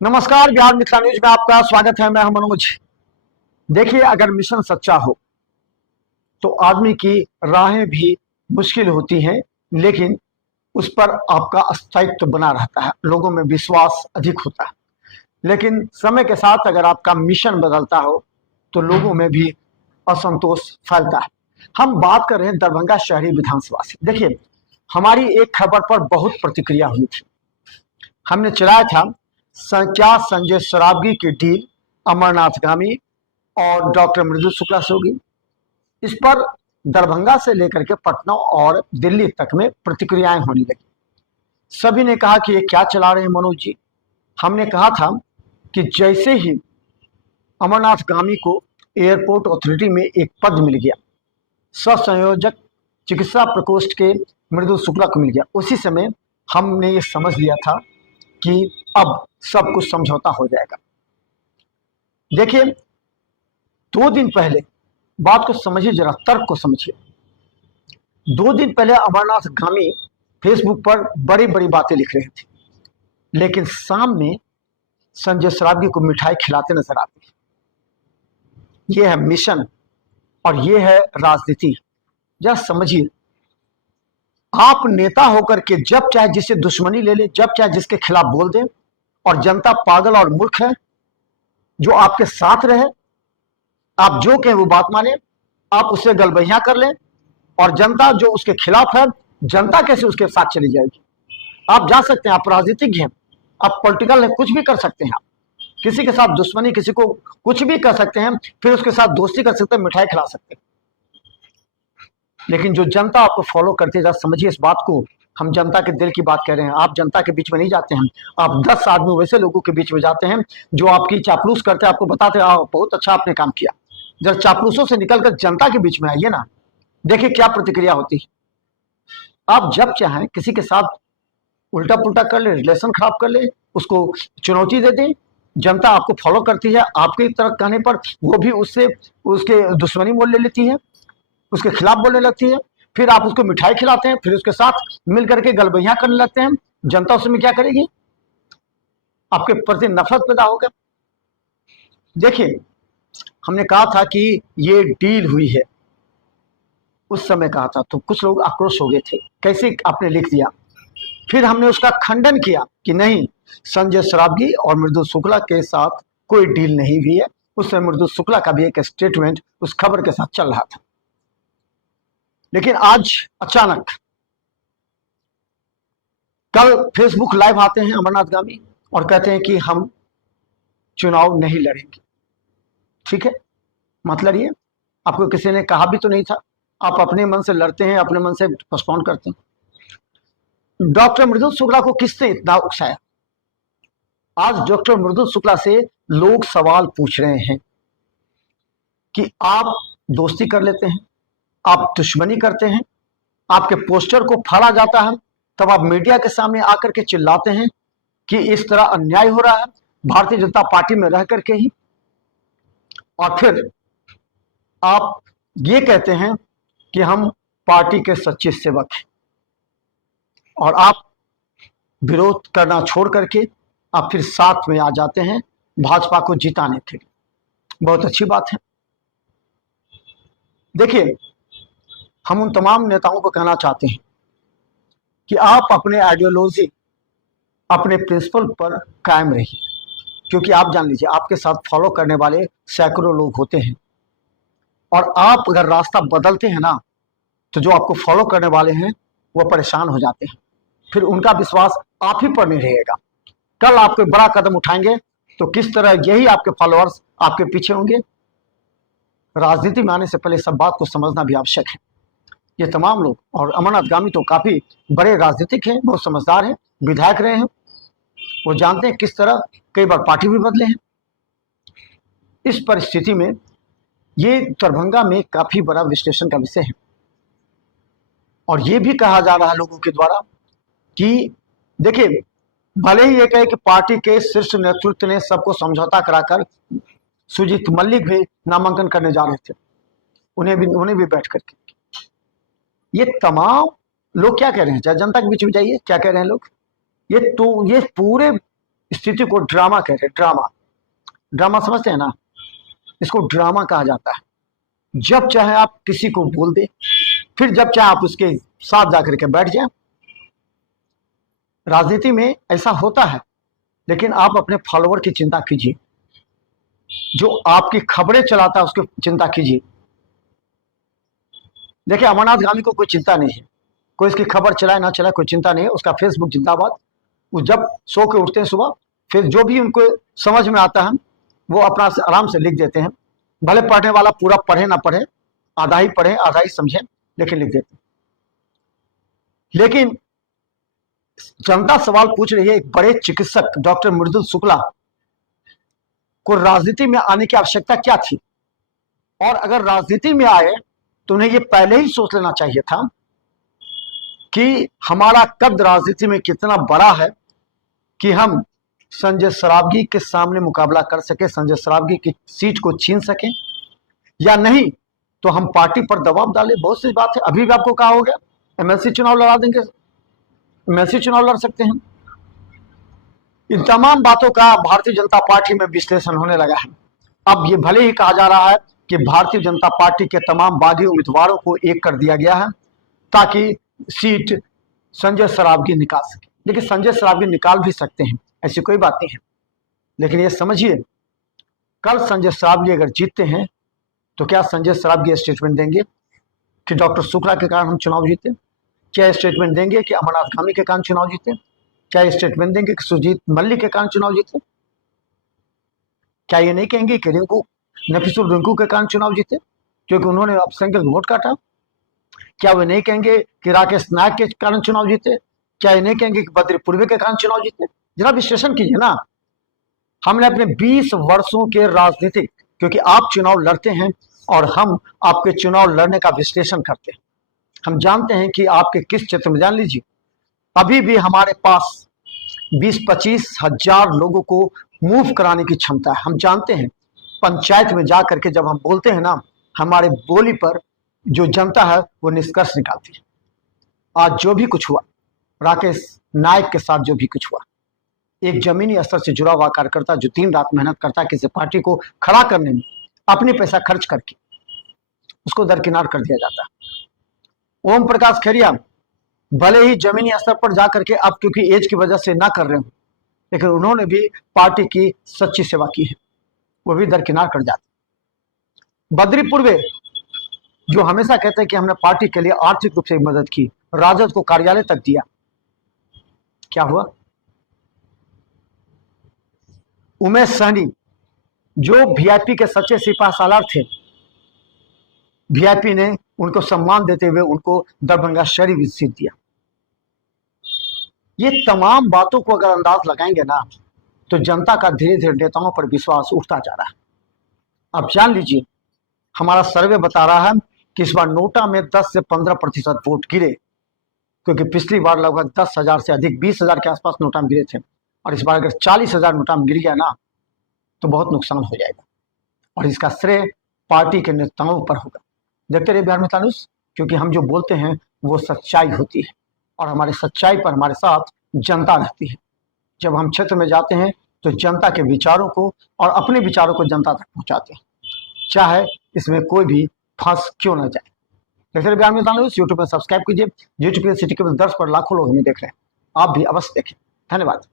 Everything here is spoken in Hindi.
नमस्कार, बिहार मिथिला न्यूज में आपका स्वागत है। मैं हूं मनोज। देखिए, अगर मिशन सच्चा हो तो आदमी की राहें भी मुश्किल होती हैं, लेकिन उस पर आपका अस्तित्व बना रहता है, लोगों में विश्वास अधिक होता है। लेकिन समय के साथ अगर आपका मिशन बदलता हो तो लोगों में भी असंतोष फैलता है। हम बात कर रहे हैं दरभंगा शहरी विधानसभा से। देखिए, हमारी एक खबर पर बहुत प्रतिक्रिया हुई थी। हमने चलाया था क्या संजय सरावगी की डील अमरनाथगामी और डॉक्टर मृदुल शुक्ला से होगी। इस पर दरभंगा से लेकर के पटना और दिल्ली तक में प्रतिक्रियाएं होने लगी। सभी ने कहा कि ये क्या चला रहे हैं मनोज जी। हमने कहा था कि जैसे ही अमरनाथगामी को एयरपोर्ट अथॉरिटी में एक पद मिल गया, सह संयोजक चिकित्सा प्रकोष्ठ के मृदुल शुक्ला को मिल गया, उसी समय हमने ये समझ लिया था कि अब सब कुछ समझौता हो जाएगा। देखिए, 2 दिन पहले, बात को समझिए, जरा तर्क को समझिए। 2 दिन पहले अमरनाथगामी फेसबुक पर बड़ी बड़ी बातें लिख रहे थे, लेकिन शाम में संजय सरावगी को मिठाई खिलाते नजर आते हैं। यह है मिशन और यह है राजनीति। जरा समझिए, आप नेता होकर के जब चाहे जिससे दुश्मनी ले ले, जब चाहे जिसके खिलाफ बोल दे, और जनता पागल और मूर्ख है जो आपके साथ रहे, आप जो कहें वो बात माने, आप उससे गलबहियां कर लें, और जनता जो उसके खिलाफ है, जनता कैसे उसके साथ चली जाएगी। आप जा सकते हैं, आप राजनीतिज्ञ हैं, आप पॉलिटिकल है, कुछ भी कर सकते हैं। आप किसी के साथ दुश्मनी, किसी को कुछ भी कर सकते हैं, फिर उसके साथ दोस्ती कर सकते हैं, मिठाई खिला सकते हैं। लेकिन जो जनता आपको फॉलो करती है, समझिए इस बात को, हम जनता के दिल की बात कह रहे हैं। आप जनता के बीच में नहीं जाते हैं, आप 10 आदमी वैसे लोगों के बीच में जाते हैं जो आपकी चापलूस करते हैं, आपको बताते हैं बहुत अच्छा आपने काम किया। जब चापलूसों से निकलकर जनता के बीच में आइए ना, देखिए क्या प्रतिक्रिया होती है। आप जब चाहें किसी के साथ उल्टा पुल्टा कर ले, रिलेशन खराब कर ले, उसको चुनौती दे दें, जनता आपको फॉलो करती है। आपकी तरफ कहने पर वो भी उससे उसके दुश्मनी मोल ले लेती है, उसके खिलाफ बोलने लगती है। फिर आप उसको मिठाई खिलाते हैं, फिर उसके साथ मिल करके गलबहियां करने लगते हैं। जनता उसमें क्या करेगी? आपके प्रति नफरत पैदा होगा। देखिए, हमने कहा था कि ये डील हुई है, उस समय कहा था तो कुछ लोग आक्रोश हो गए थे, कैसे आपने लिख दिया। फिर हमने उसका खंडन किया कि नहीं, संजय सरावगी और मृदुल शुक्ला के साथ कोई डील नहीं हुई है। उस समय मृदुल शुक्ला का भी एक स्टेटमेंट उस खबर के साथ चल रहा था। लेकिन आज अचानक कल फेसबुक लाइव आते हैं अमरनाथगामी और कहते हैं कि हम चुनाव नहीं लड़ेंगे। ठीक है, मतलब ये आपको किसी ने कहा भी तो नहीं था, आप अपने मन से लड़ते हैं, अपने मन से पोस्टपोन करते हैं। डॉक्टर मृदुल शुक्ला को किसने इतना उकसाया? आज डॉक्टर मृदुल शुक्ला से लोग सवाल पूछ रहे हैं कि आप दोस्ती कर लेते हैं, आप दुश्मनी करते हैं, आपके पोस्टर को फाड़ा जाता है, तब आप मीडिया के सामने आकर के चिल्लाते हैं कि इस तरह अन्याय हो रहा है भारतीय जनता पार्टी में रह करके ही, और फिर आप ये कहते हैं कि हम पार्टी के सच्चे सेवक हैं, और आप विरोध करना छोड़ करके आप फिर साथ में आ जाते हैं भाजपा को जिताने के लिए। बहुत अच्छी बात है। देखिए, हम उन तमाम नेताओं को कहना चाहते हैं कि आप अपने आइडियोलॉजी, अपने प्रिंसिपल पर कायम रहिए, क्योंकि आप जान लीजिए आपके साथ फॉलो करने वाले सैकड़ों लोग होते हैं, और आप अगर रास्ता बदलते हैं ना, तो जो आपको फॉलो करने वाले हैं वो परेशान हो जाते हैं, फिर उनका विश्वास आप ही पर नहीं रहेगा। कल आप कोई बड़ा कदम उठाएंगे तो किस तरह यही आपके फॉलोअर्स आपके पीछे होंगे। राजनीति में आने से पहले सब बात को समझना भी आवश्यक है। ये तमाम लोग, और अमरनाथगामी तो काफी बड़े राजनीतिक हैं, बहुत समझदार हैं, विधायक रहे हैं, वो जानते हैं किस तरह कई बार पार्टी भी बदले हैं। इस परिस्थिति में ये दरभंगा में काफी बड़ा विश्लेषण का विषय है, और ये भी कहा जा रहा है लोगों के द्वारा कि देखिए, भले ही ये कहे कि पार्टी के शीर्ष नेतृत्व ने सबको समझौता कराकर सुजीत मल्लिक भी नामांकन करने जा रहे थे, उन्हें भी बैठ करके, ये तमाम लोग क्या कह रहे हैं, चाहे जनता के बीच में जाइए, क्या कह रहे हैं लोग, ये पूरे स्थिति को ड्रामा कहते हैं। ड्रामा, ड्रामा समझते हैं ना, इसको ड्रामा कहा जाता है। जब चाहे आप किसी को बोल दे, फिर जब चाहे आप उसके साथ जाकर के बैठ जाए। राजनीति में ऐसा होता है, लेकिन आप अपने फॉलोअर की चिंता कीजिए, जो आपकी खबरें चलाता है उसकी चिंता कीजिए। देखिए, अमरनाथ गांधी को कोई चिंता नहीं है, कोई इसकी खबर चलाए ना चलाए कोई चिंता नहीं है, उसका फेसबुक जिंदाबाद। वो जब सो के उठते हैं सुबह, फिर जो भी उनको समझ में आता है वो अपना आराम से लिख देते हैं। भले पढ़ने वाला पूरा पढ़े ना पढ़े, आधा ही पढ़े आधा ही समझे, लेकिन लिख देते हैं। लेकिन जनता सवाल पूछ रही है, एक बड़े चिकित्सक डॉक्टर मृदुल शुक्ला को राजनीति में आने की आवश्यकता क्या थी, और अगर राजनीति में आए तो उन्हें यह पहले ही सोच लेना चाहिए था कि हमारा कद राजनीति में कितना बड़ा है कि हम संजय सरावगी के सामने मुकाबला कर सके, संजय सरावगी की सीट को छीन सके, या नहीं तो हम पार्टी पर दबाव डालें। बहुत सी बात है, अभी भी आपको कहा हो गया एमएलसी चुनाव लड़ा देंगे, एमएलसी चुनाव लड़ सकते हैं। इन तमाम बातों का भारतीय जनता पार्टी में विश्लेषण होने लगा है। अब ये भले ही कहा जा रहा है कि भारतीय जनता पार्टी के तमाम बागी उम्मीदवारों को एक कर दिया गया है ताकि सीट संजय सरावगी निकाल सके, लेकिन संजय सरावगी निकाल भी सकते हैं, ऐसी कोई बात नहीं है। लेकिन ये समझिए, कल संजय सरावगी अगर जीतते हैं तो क्या संजय सरावगी स्टेटमेंट देंगे कि डॉक्टर शुक्ला के कारण हम चुनाव जीते? क्या स्टेटमेंट देंगे कि अमरनाथ गांधी के कारण चुनाव जीते? क्या स्टेटमेंट देंगे कि सुजीत मल्लिक के कारण चुनाव जीते? क्या ये नहीं कहेंगे कि नफीसुल रिंकू के कारण चुनाव जीते क्योंकि उन्होंने अल्पसंख्यक वोट काटा? क्या वे नहीं कहेंगे कि राकेश नायक के कारण चुनाव जीते? क्या ये नहीं कहेंगे कि बद्री पूर्वे के कारण चुनाव जीते? जरा विश्लेषण कीजिए ना। हमने अपने 20 वर्षों के राजनीतिक, क्योंकि आप चुनाव लड़ते हैं और हम आपके चुनाव लड़ने का विश्लेषण करते हैं, हम जानते हैं कि आपके किस क्षेत्र में। जान लीजिए, अभी भी हमारे पास 20-25 हजार लोगों को मूव कराने की क्षमता है। हम जानते हैं पंचायत में जा करके जब हम बोलते हैं ना, हमारे बोली पर जो जनता है वो निष्कर्ष निकालती है। आज जो भी कुछ हुआ, राकेश नायक के साथ जो भी कुछ हुआ, एक जमीनी स्तर से जुड़ा हुआ कार्यकर्ता जो दिन रात मेहनत करता है किसी पार्टी को खड़ा करने में, अपने पैसा खर्च करके उसको दरकिनार कर दिया जाता है। ओम प्रकाश खैरिया भले ही जमीनी स्तर पर जाकर के अब क्योंकि एज की वजह से ना कर रहे हो, लेकिन उन्होंने भी पार्टी की सच्ची सेवा की है, वो भी दरकिनार कर जाते। बद्री पूर्वे जो हमेशा कहते हैं कि हमने पार्टी के लिए आर्थिक रूप से मदद की, राजद को कार्यालय तक दिया, क्या हुआ? उमेश सहनी जो वीआईपी के सच्चे सिपा सालार थे, वीआईपी ने उनको सम्मान देते हुए उनको दरभंगा शहरी भी सीट दिया। ये तमाम बातों को अगर अंदाज लगाएंगे ना, तो जनता का धीरे धीरे नेताओं पर विश्वास उठता जा रहा है। अब जान लीजिए, हमारा सर्वे बता रहा है कि इस बार नोटा में 10 से 15% वोट गिरे, क्योंकि पिछली बार लगभग 10,000 से अधिक, 20,000 के आसपास नोटा में गिरे थे, और इस बार अगर 40,000 नोटा में गिर गया ना तो बहुत नुकसान हो जाएगा, और इसका श्रेय पार्टी के नेताओं पर होगा। देखते रहिए बिहार मित्र न्यूज़, क्योंकि हम जो बोलते हैं वो सच्चाई होती है, और हमारे सच्चाई पर हमारे साथ जनता रहती है। जब हम क्षेत्र में जाते हैं तो जनता के विचारों को और अपने विचारों को जनता तक पहुंचाते हैं, चाहे इसमें कोई भी फंस क्यों न जाए। देखते रहिए बिहार मित्र न्यूज़, यूट्यूब में सब्सक्राइब कीजिए। यूट्यूब सिटी के दर्श पर लाखों लोग हमें देख रहे हैं, आप भी अवश्य देखें। धन्यवाद।